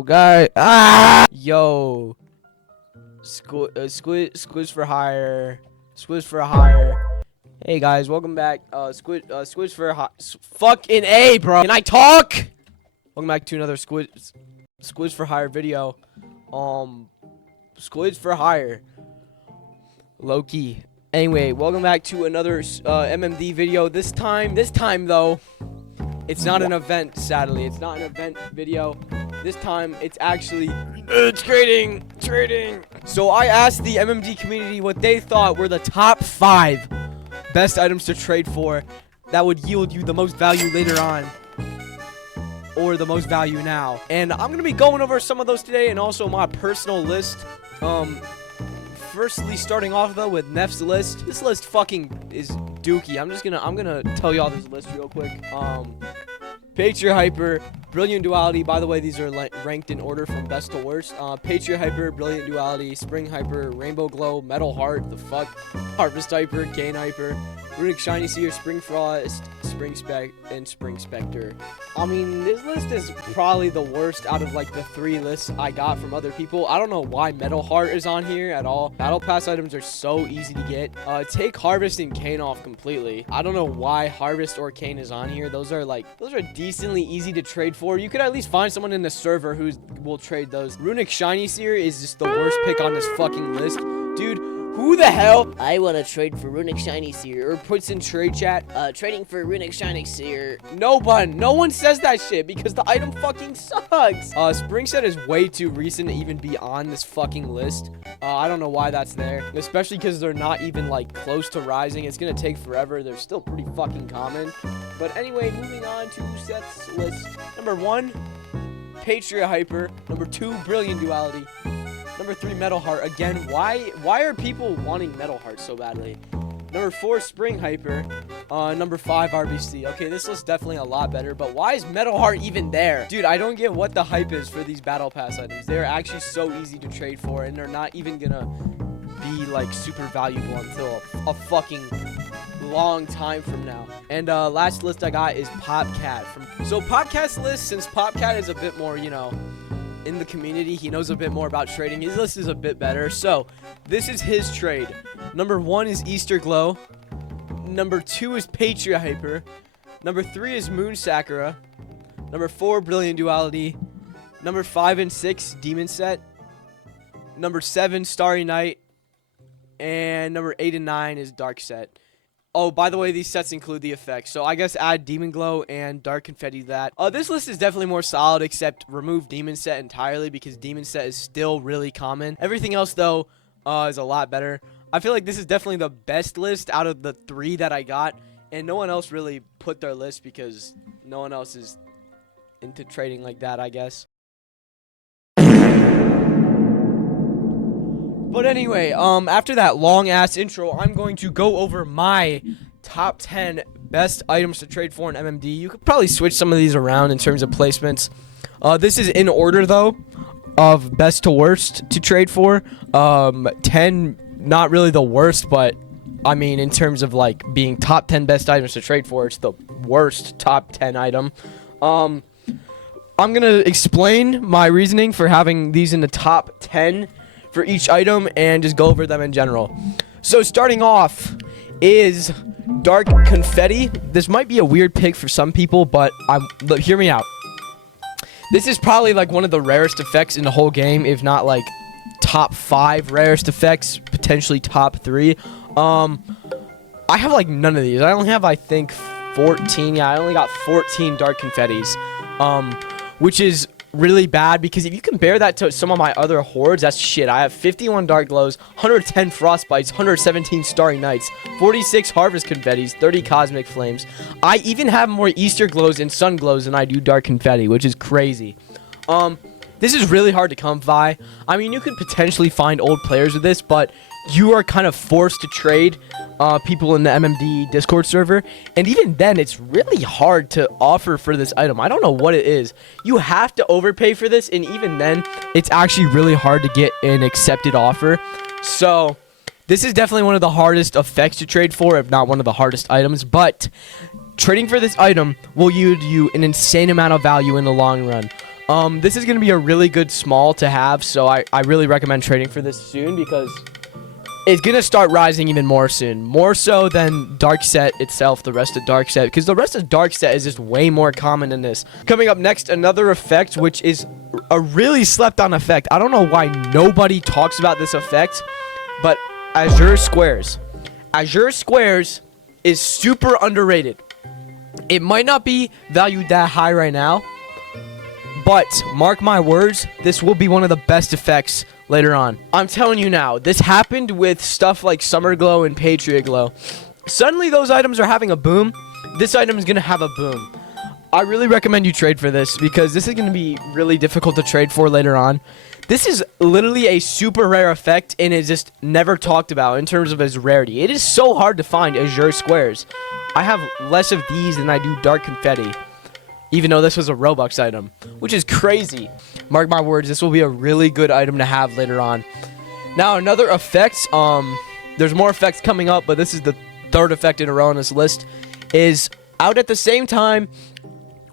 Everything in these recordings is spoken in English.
Yo, guy. Ah! Yo. Squids for hire. Squids for hire. Hey guys, welcome back. Squids for hire. Fucking A, bro. Can I talk? Welcome back to another Squids for hire video. Squids for hire. Low-key. Anyway, welcome back to another MMD video. This time though, it's not an event, sadly. It's not an event video. This time, it's actually trading. So I asked the MMD community what they thought were the top 5 best items to trade for that would yield you the most value later on, or the most value now. And I'm gonna be going over some of those today, and also my personal list. Firstly, starting off though with Neff's list. This list fucking is dookie. I'm gonna tell y'all this list real quick. Patriot Hyper, Brilliant Duality. By the way, these are ranked in order from best to worst. Patriot Hyper, Brilliant Duality, Spring Hyper, Rainbow Glow, Metal Heart, the fuck, Harvest Hyper, Gain Hyper, Runic Shiny Seer, Spring Frost, Spring Spectre. I mean, this list is probably the worst out of like the 3 lists I got from other people. I don't know why Metal Heart is on here at all. Battle Pass items are so easy to get. Take Harvest and Cane off completely. I don't know why Harvest or Cane is on here. Those are decently easy to trade for. You could at least find someone in the server who will trade those. Runic Shiny Seer is just the worst pick on this fucking list. Dude, who the hell? I want to trade for Runic Shiny Seer. Or puts in trade chat. Trading for Runic Shiny Seer. No one says that shit because the item fucking sucks. Spring Set is way too recent to even be on this fucking list. I don't know why that's there, especially because they're not even like close to rising. It's gonna take forever. They're still pretty fucking common. But anyway, moving on to Seth's list. Number 1, Patriot Hyper. Number 2, Brilliant Duality. Number 3, Metal Heart. Again, why are people wanting Metal Heart so badly? Number 4, Spring Hyper. Number 5, RBC. Okay, this list's definitely a lot better, but why is Metal Heart even there? Dude, I don't get what the hype is for these Battle Pass items. They're actually so easy to trade for, and they're not even gonna be, like, super valuable until a fucking long time from now. And last list I got is Popcat. So Popcat's list, since Popcat is a bit more, you know, in the community, he knows a bit more about trading. His list is a bit better. So this is his trade. Number 1 is Easter Glow. Number 2 is Patriot Hyper. Number 3 is Moon Sacura. Number 4, Brilliant Duality. Number 5 and 6, Demon Set. Number 7, Starry Night. And number 8 and 9 is Dark Set. Oh, by the way, these sets include the effects. So I guess add Demon Glow and Dark Confetti to that. This list is definitely more solid, except remove Demon Set entirely because Demon Set is still really common. Everything else, though, is a lot better. I feel like this is definitely the best list out of the 3 that I got. And no one else really put their list because no one else is into trading like that, I guess. But anyway, after that long-ass intro, I'm going to go over my top 10 best items to trade for in MMD. You could probably switch some of these around in terms of placements. This is in order, though, of best to worst to trade for. 10, not really the worst, but, I mean, in terms of, like, being top 10 best items to trade for, it's the worst top 10 item. I'm going to explain my reasoning for having these in the top 10 for each item and just go over them in general. So starting off is Dark Confetti. This might be a weird pick for some people, but hear me out. This is probably like one of the rarest effects in the whole game, if not like top 5 rarest effects, potentially top 3. I have like none of these. I only have, I think, 14. Yeah, I only got 14 Dark Confettis, which is really bad because if you compare that to some of my other hordes, that's shit. I have 51 Dark Glows, 110 Frostbites, 117 Starry Nights, 46 Harvest Confettis, 30 Cosmic Flames. I even have more Easter Glows and Sun Glows than I do Dark Confetti, which is crazy. This is really hard to come by. I mean, you could potentially find old players with this, but you are kind of forced to trade people in the MMD Discord server, and even then, it's really hard to offer for this item. I don't know what it is. You have to overpay for this, and even then, it's actually really hard to get an accepted offer. So, this is definitely one of the hardest effects to trade for, if not one of the hardest items, but trading for this item will yield you an insane amount of value in the long run. This is going to be a really good small to have, so I really recommend trading for this soon because it's going to start rising even more soon. More so than Dark Set itself, the rest of Dark Set, because the rest of Dark Set is just way more common than this. Coming up next, another effect, which is a really slept on effect. I don't know why nobody talks about this effect, but Azure Squares. Azure Squares is super underrated. It might not be valued that high right now, but mark my words, this will be one of the best effects later on. I'm telling you now, this happened with stuff like Summer Glow and Patriot Glow. Suddenly those items are having a boom. This item is going to have a boom. I really recommend you trade for this because this is going to be really difficult to trade for later on. This is literally a super rare effect and is just never talked about in terms of its rarity. It is so hard to find Azure Squares. I have less of these than I do Dark Confetti, even though this was a Robux item, which is crazy. Mark my words, this will be a really good item to have later on. Now, another effect, there's more effects coming up, but this is the third effect in a row on this list, is out at the same time,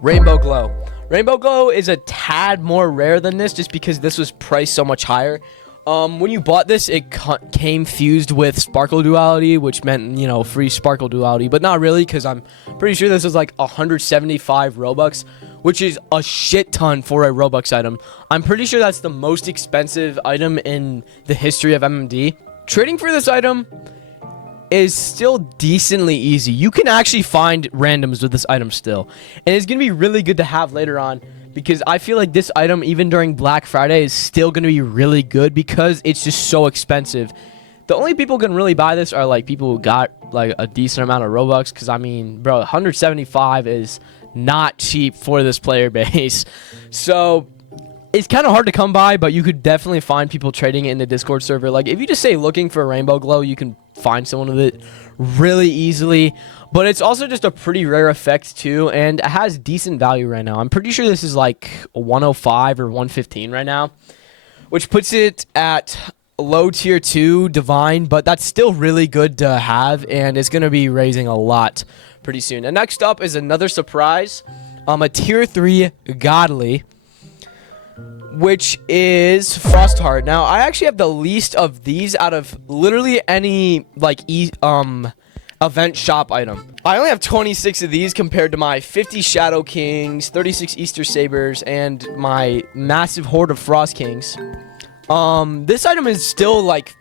Rainbow Glow. Rainbow Glow is a tad more rare than this just because this was priced so much higher. When you bought this, it came fused with Sparkle Duality, which meant, you know, free Sparkle Duality, but not really because I'm pretty sure this was like 175 Robux, which is a shit ton for a Robux item. I'm pretty sure that's the most expensive item in the history of MMD. Trading for this item is still decently easy. You can actually find randoms with this item still, and it's gonna be really good to have later on because I feel like this item, even during Black Friday, is still gonna be really good because it's just so expensive. The only people who can really buy this are like people who got like a decent amount of Robux, because I mean, bro, 175 is not cheap for this player base. So it's kind of hard to come by, but you could definitely find people trading it in the Discord server. Like, if you just say looking for a Rainbow Glow, you can find someone with it really easily. But it's also just a pretty rare effect, too, and it has decent value right now. I'm pretty sure this is like 105 or 115 right now, which puts it at low tier 2 Divine, but that's still really good to have, and it's going to be raising a lot pretty soon. And next up is another surprise, a tier 3 Godly, which is Frostheart. Now, I actually have the least of these out of literally any like event shop item. I only have 26 of these compared to my 50 Shadow Kings, 36 Easter Sabers, and my massive horde of Frost Kings. This item is still like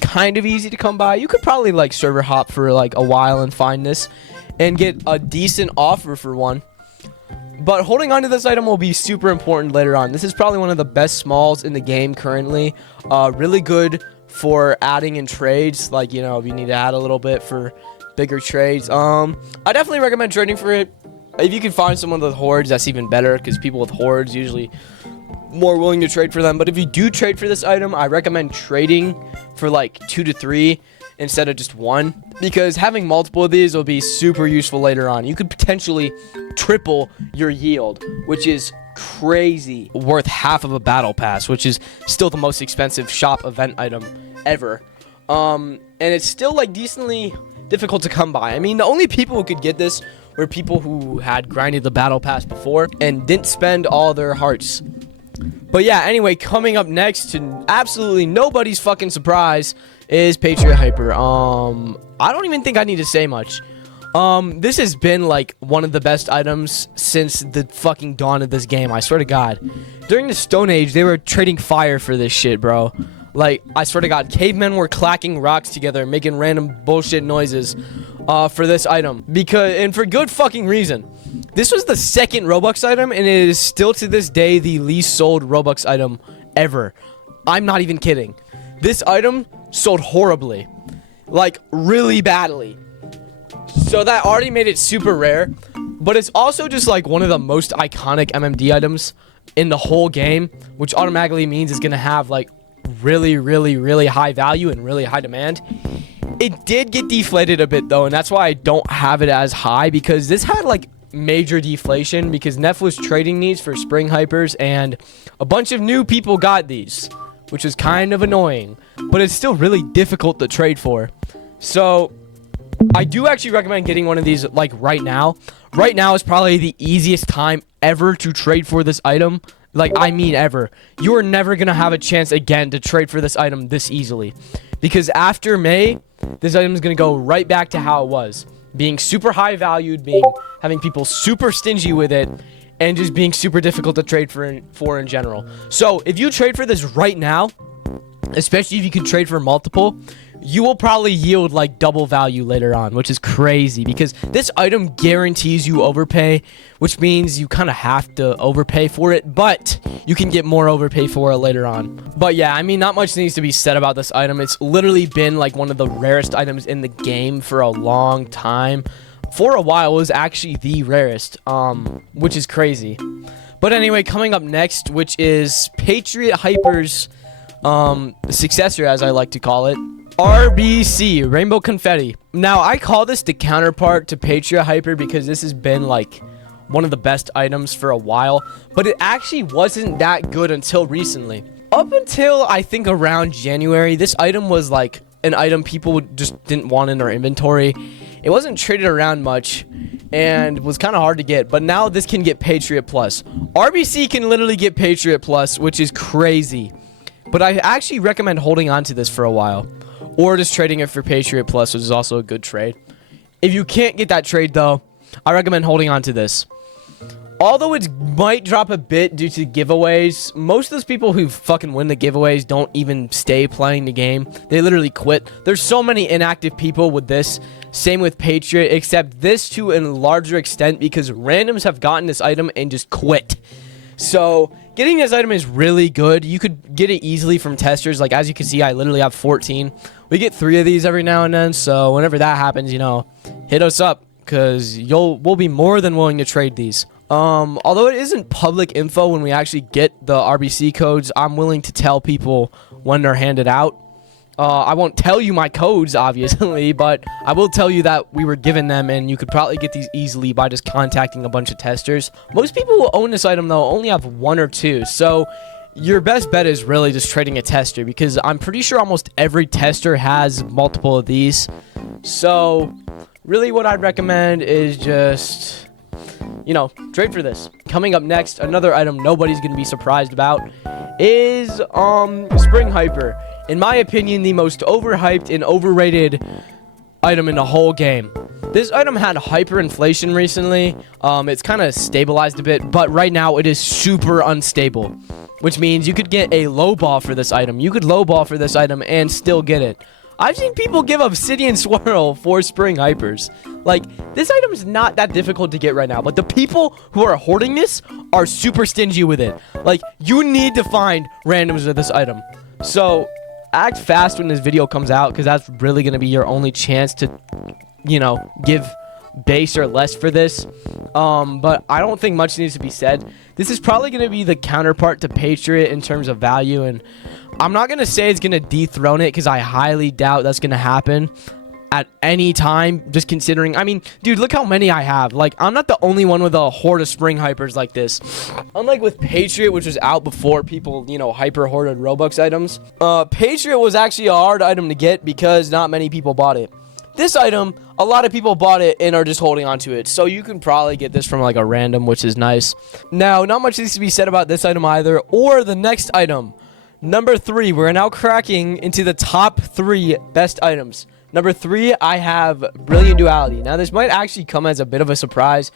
kind of easy to come by. You could probably like server hop for like a while and find this and get a decent offer for one. But holding on to this item will be super important later on. This is probably one of the best smalls in the game currently. Really good for adding in trades. Like, you know, if you need to add a little bit for bigger trades. I definitely recommend trading for it. If you can find someone with hordes, that's even better, because people with hordes usually more willing to trade for them. But if you do trade for this item, I recommend trading for like 2 to 3 instead of just 1, because having multiple of these will be super useful later on. You could potentially triple your yield, which is crazy, worth half of a battle pass, which is still the most expensive shop event item ever. And it's still like decently difficult to come by. I mean, the only people who could get this were people who had grinded the battle pass before and didn't spend all their hearts. But yeah, anyway, coming up next, to absolutely nobody's fucking surprise, is Patriot Hyper. I don't even think I need to say much. This has been like one of the best items since the fucking dawn of this game, I swear to God. During the Stone Age, they were trading fire for this shit, bro. Like, I swear to God, cavemen were clacking rocks together, making random bullshit noises for this item. And for good fucking reason. This was the second Robux item, and it is still to this day the least sold Robux item ever. I'm not even kidding. This item sold horribly. Like, really badly. So that already made it super rare. But it's also just like one of the most iconic MMD items in the whole game, which automatically means it's going to have like really, really, really high value and really high demand. It did get deflated a bit though, and that's why I don't have it as high, because this had like major deflation because Neff was trading these for spring hypers, and a bunch of new people got these, which is kind of annoying, but it's still really difficult to trade for. So I do actually recommend getting one of these like right now. Right now is probably the easiest time ever to trade for this item. Like, I mean ever. You are never going to have a chance again to trade for this item this easily. Because after May, this item is going to go right back to how it was. Being super high valued, having people super stingy with it, and just being super difficult to trade for in general. So, if you trade for this right now, especially if you can trade for multiple, you will probably yield like double value later on, which is crazy because this item guarantees you overpay, which means you kind of have to overpay for it, but you can get more overpay for it later on. But yeah, I mean, not much needs to be said about this item. It's literally been like one of the rarest items in the game for a long time. For a while, it was actually the rarest, which is crazy. But anyway, coming up next, which is Patriot Hyper's successor, as I like to call it, RBC, Rainbow Confetti. Now, I call this the counterpart to Patriot Hyper because this has been like one of the best items for a while, but it actually wasn't that good until recently. Up until I think around January, this item was like an item people just didn't want in their inventory. It wasn't traded around much and was kind of hard to get, but now this can get Patriot Plus. RBC can literally get Patriot Plus, which is crazy. But I actually recommend holding on to this for a while. Or just trading it for Patriot Plus, which is also a good trade. If you can't get that trade, though, I recommend holding on to this. Although it might drop a bit due to giveaways, most of those people who fucking win the giveaways don't even stay playing the game. They literally quit. There's so many inactive people with this. Same with Patriot, except this to a larger extent because randoms have gotten this item and just quit. So, getting this item is really good. You could get it easily from testers. Like, as you can see, I literally have 14. We get 3 of these every now and then. So, whenever that happens, you know, hit us up. Because we'll be more than willing to trade these. Although it isn't public info when we actually get the RBC codes, I'm willing to tell people when they're handed out. I won't tell you my codes, obviously, but I will tell you that we were given them, and you could probably get these easily by just contacting a bunch of testers. Most people who own this item, though, only have 1 or 2, so your best bet is really just trading a tester, because I'm pretty sure almost every tester has multiple of these. So, really what I'd recommend is just, you know, trade for this. Coming up next, another item nobody's going to be surprised about is Spring Hyper. In my opinion, the most overhyped and overrated item in the whole game. This item had hyperinflation recently. It's kind of stabilized a bit, but right now it is super unstable, which means you could get a low ball for this item. You could low ball for this item and still get it. I've seen people give Obsidian Swirl for Spring Hypers. Like, this item is not that difficult to get right now, but the people who are hoarding this are super stingy with it. Like, you need to find randoms of this item. So, act fast when this video comes out, because that's really going to be your only chance to, you know, give base or less for this. But I don't think much needs to be said. This is probably going to be the counterpart to Patriot in terms of value, and I'm not going to say it's going to dethrone it, because I highly doubt that's going to happen at any time, just considering, I mean, dude, look how many I have. Like, I'm not the only one with a horde of Spring Hypers like this. Unlike with Patriot, which was out before people, you know, hyper hoarded Robux items, Patriot was actually a hard item to get because not many people bought it. This item, a lot of people bought it and are just holding on to it. So you can probably get this from like a random, which is nice. Now, not much needs to be said about this item either, or the next item. Number 3, we're now cracking into the top 3 best items. Number 3, I have Brilliant Duality. Now, this might actually come as a bit of a surprise.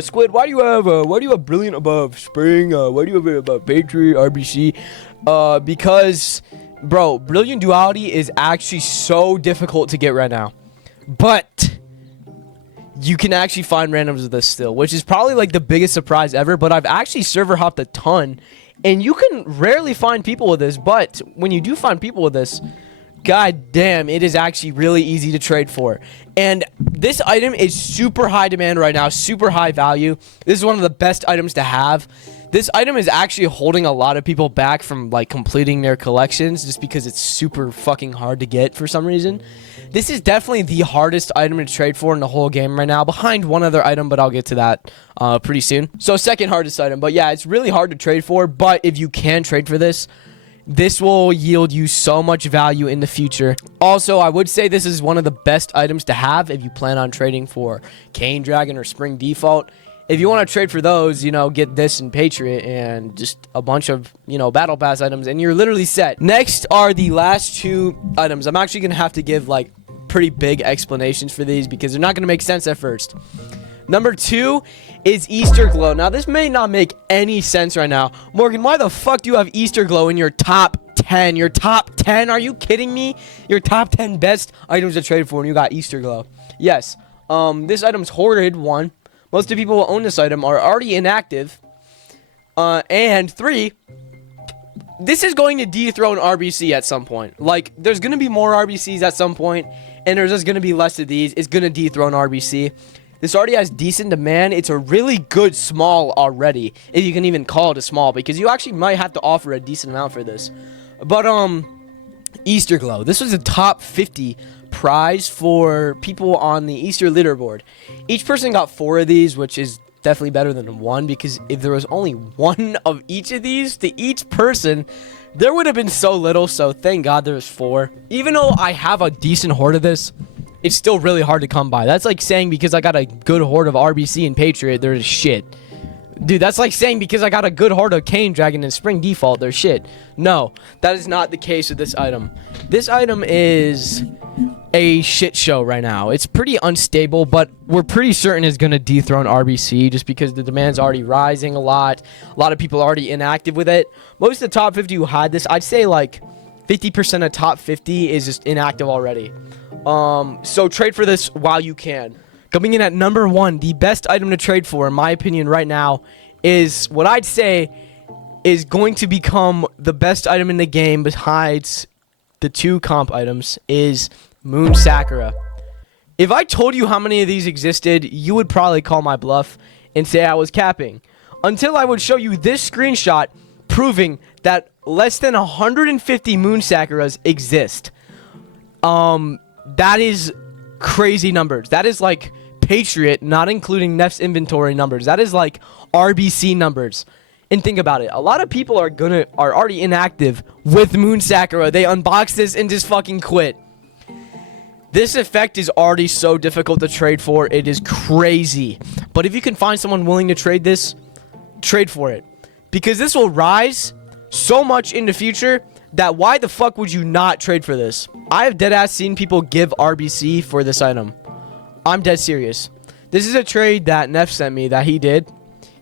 Squid, why do you have Brilliant above Spring? Why do you have it above Patriot, RBC? Because, bro, Brilliant Duality is actually so difficult to get right now. But you can actually find randoms of this still, which is probably like the biggest surprise ever. But I've actually server hopped a ton, and you can rarely find people with this. But when you do find people with this, god damn, it is actually really easy to trade for. And this item is super high demand right now, super high value. This is one of the best items to have. This item is actually holding a lot of people back from like completing their collections just because it's super fucking hard to get for some reason. This is definitely the hardest item to trade for in the whole game right now, behind one other item, but I'll get to that pretty soon. So second hardest item, but yeah, it's really hard to trade for, but if you can trade for this, This will yield you so much value in the future. Also, I would say this is one of the best items to have if you plan on trading for Cane Dragon or Spring Default. If you want to trade for those, you know, get this in Patriot and just a bunch of, you know, Battle Pass items, and you're literally set. Next are the last two items. I'm actually going to have to give, like, pretty big explanations for these because they're not going to make sense at first. Number 2 is Easter Glow. Now, this may not make any sense right now. Morgan, why the fuck do you have Easter Glow in your top 10? Your top 10? Are you kidding me? Your top 10 best items to trade for and you got Easter Glow. Yes. This item's hoarded, 1. Most of the people who own this item are already inactive. And 3, this is going to dethrone RBC at some point. Like, there's going to be more RBCs at some point, and there's just going to be less of these. It's going to dethrone RBC. This already has decent demand. It's a really good small already, if you can even call it a small, because you actually might have to offer a decent amount for this. But, Easter Glow. This was a top 50 prize for people on the Easter leaderboard. Each person got 4 of these, which is definitely better than 1, because if there was only 1 of each of these to each person, there would have been so little. So thank God there was 4. Even though I have a decent hoard of this, it's still really hard to come by. That's like saying because I got a good hoard of RBC and Patriot, there's shit. Dude, that's like saying because I got a good hoard of Cane Dragon and Spring Default, there's shit. No, that is not the case with this item. This item is a shit show right now. It's pretty unstable, but we're pretty certain it's going to dethrone RBC just because the demand's already rising a lot. A lot of people are already inactive with it. Most of the top 50 who had this, I'd say like 50% of top 50 is just inactive already. So trade for this while you can. Coming in at number 1, the best item to trade for, in my opinion right now, is what I'd say is going to become the best item in the game besides the 2 comp items, is Moon Sacura. If I told you how many of these existed, you would probably call my bluff and say I was capping. Until I would show you this screenshot proving that less than 150 Moon Sakuras exist. That is crazy numbers. That is like Patriot, not including Neff's inventory numbers. That is like RBC numbers. And think about it. A lot of people are already inactive with Moon Sakura. They unbox this and just fucking quit. This effect is already so difficult to trade for. It is crazy. But if you can find someone willing to trade this, trade for it. Because this will rise so much in the future that why the fuck would you not trade for this? I have deadass seen people give RBC for this item. I'm dead serious. This is a trade that Neff sent me that he did.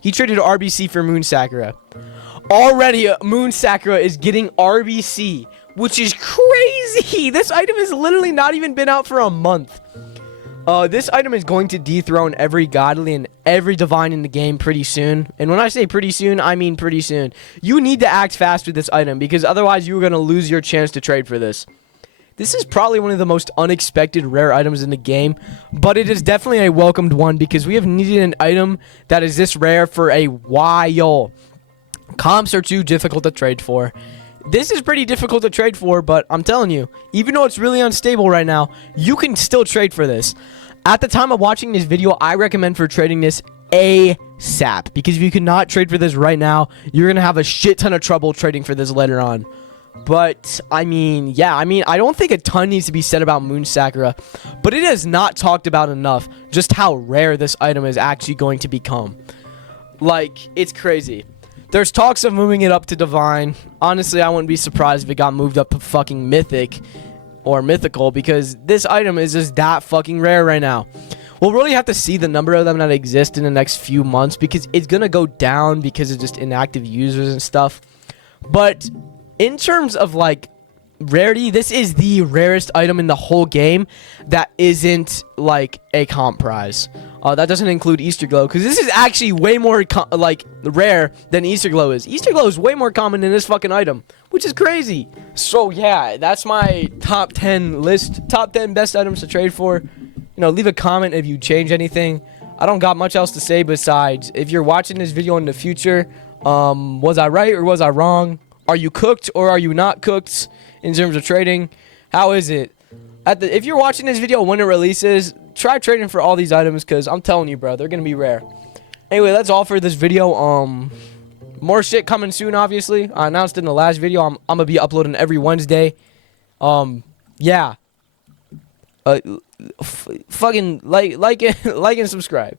He traded RBC for Moon Sakura. Already, Moon Sakura is getting RBC, which is crazy. This item has literally not even been out for a month. This item is going to dethrone every godly and every divine in the game pretty soon. And when I say pretty soon, I mean pretty soon. You need to act fast with this item because otherwise you're going to lose your chance to trade for this. This is probably one of the most unexpected rare items in the game, but it is definitely a welcomed one because we have needed an item that is this rare for a while. Comps are too difficult to trade for. This is pretty difficult to trade for, but I'm telling you, even though it's really unstable right now, you can still trade for this. At the time of watching this video, I recommend for trading this ASAP, because if you cannot trade for this right now, you're going to have a shit ton of trouble trading for this later on. But, I mean, I don't think a ton needs to be said about Moon Sakura, but it is not talked about enough just how rare this item is actually going to become. Like, it's crazy. There's talks of moving it up to Divine. Honestly, I wouldn't be surprised if it got moved up to fucking Mythic or Mythical, because this item is just that fucking rare right now. We'll really have to see the number of them that exist in the next few months, because it's going to go down because of just inactive users and stuff. But in terms of, like, rarity, this is the rarest item in the whole game that isn't, like, a comp prize. That doesn't include Easter Glow, because this is actually way more, rare than Easter Glow is. Easter Glow is way more common than this fucking item, which is crazy. So, yeah, that's my top 10 list. Top 10 best items to trade for. You know, leave a comment if you change anything. I don't got much else to say besides, if you're watching this video in the future, was I right or was I wrong? Are you cooked or are you not cooked in terms of trading? How is it? If you're watching this video when it releases, try trading for all these items, because I'm telling you, bro, they're going to be rare. Anyway, that's all for this video. more shit coming soon, obviously. I announced in the last video I'm gonna be uploading every Wednesday. Yeah. Fucking like and subscribe.